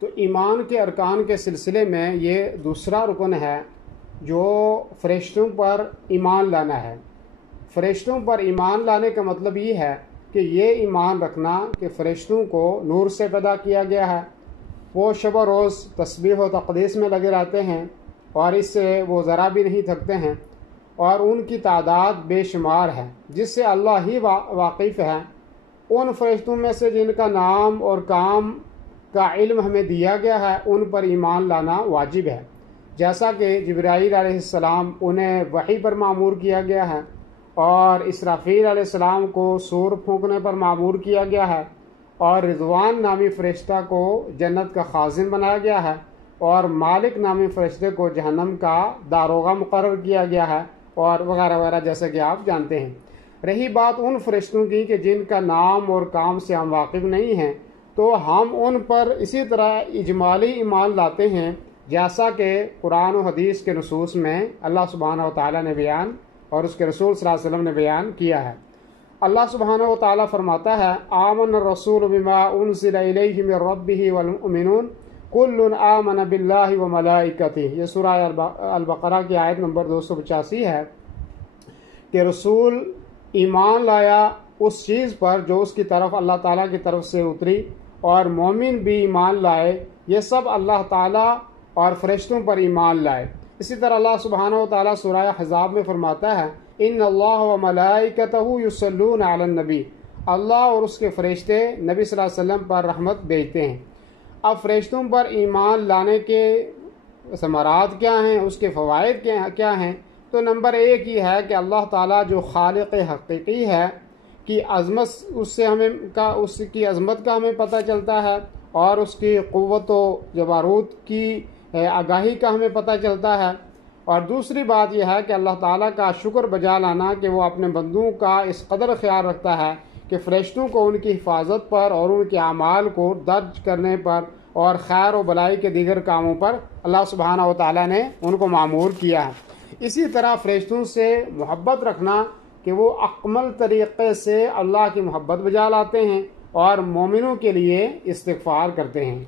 تو ایمان کے ارکان کے سلسلے میں یہ دوسرا رکن ہے جو فرشتوں پر ایمان لانا ہے۔ فرشتوں پر ایمان لانے کا مطلب یہ ہے کہ یہ ایمان رکھنا کہ فرشتوں کو نور سے پیدا کیا گیا ہے، وہ شب و روز تسبیح و تقدیس میں لگے رہتے ہیں اور اس سے وہ ذرا بھی نہیں تھکتے ہیں، اور ان کی تعداد بے شمار ہے جس سے اللہ ہی واقف ہے۔ ان فرشتوں میں سے جن کا نام اور کام کا علم ہمیں دیا گیا ہے ان پر ایمان لانا واجب ہے، جیسا کہ جبرائیل علیہ السلام انہیں وحی پر مامور کیا گیا ہے، اور اسرافیل علیہ السلام کو سور پھونکنے پر مامور کیا گیا ہے، اور رضوان نامی فرشتہ کو جنت کا خازن بنایا گیا ہے، اور مالک نامی فرشتے کو جہنم کا داروغہ مقرر کیا گیا ہے، اور وغیرہ وغیرہ جیسا کہ آپ جانتے ہیں۔ رہی بات ان فرشتوں کی کہ جن کا نام اور کام سے ہم واقف نہیں ہیں، تو ہم ان پر اسی طرح اجمالی ایمان لاتے ہیں جیسا کہ قرآن و حدیث کے نصوص میں اللہ سبحانہ و تعالیٰ نے بیان اور اس کے رسول صلی اللہ علیہ وسلم نے بیان کیا ہے۔ اللہ سبحانہ و تعالیٰ فرماتا ہے آمن الرسول بما انزل الیہ من ربہ والمؤمنون کل آمن باللہ وملائکتہ، یہ سورہ البقرہ کی آیت نمبر 285 ہے کہ رسول ایمان لایا اس چیز پر جو اس کی طرف اللہ تعالیٰ کی طرف سے اتری، اور مومن بھی ایمان لائے، یہ سب اللہ تعالیٰ اور فرشتوں پر ایمان لائے۔ اسی طرح اللہ سبحانہ و تعالیٰ سورہ احزاب میں فرماتا ہے ان اللہ و ملائکتہ یصلون علی النبی، اللہ اور اس کے فرشتے نبی صلی اللہ علیہ وسلم پر رحمت بھیجتے ہیں۔ اب فرشتوں پر ایمان لانے کے ثمرات کیا ہیں، اس کے فوائد کیا ہیں؟ تو نمبر ایک یہ ہے کہ اللہ تعالیٰ جو خالق حقیقی ہے کی عظمت، اس کی عظمت کا ہمیں پتہ چلتا ہے، اور اس کی قوت و جبروت کی آگاہی کا ہمیں پتہ چلتا ہے۔ اور دوسری بات یہ ہے کہ اللہ تعالیٰ کا شکر بجا لانا کہ وہ اپنے بندوں کا اس قدر خیال رکھتا ہے کہ فرشتوں کو ان کی حفاظت پر اور ان کے اعمال کو درج کرنے پر اور خیر و بلائی کے دیگر کاموں پر اللہ سبحانہ و تعالیٰ نے ان کو مامور کیا ہے۔ اسی طرح فرشتوں سے محبت رکھنا کہ وہ اکمل طریقے سے اللہ کی محبت بجا لاتے ہیں اور مومنوں کے لیے استغفار کرتے ہیں۔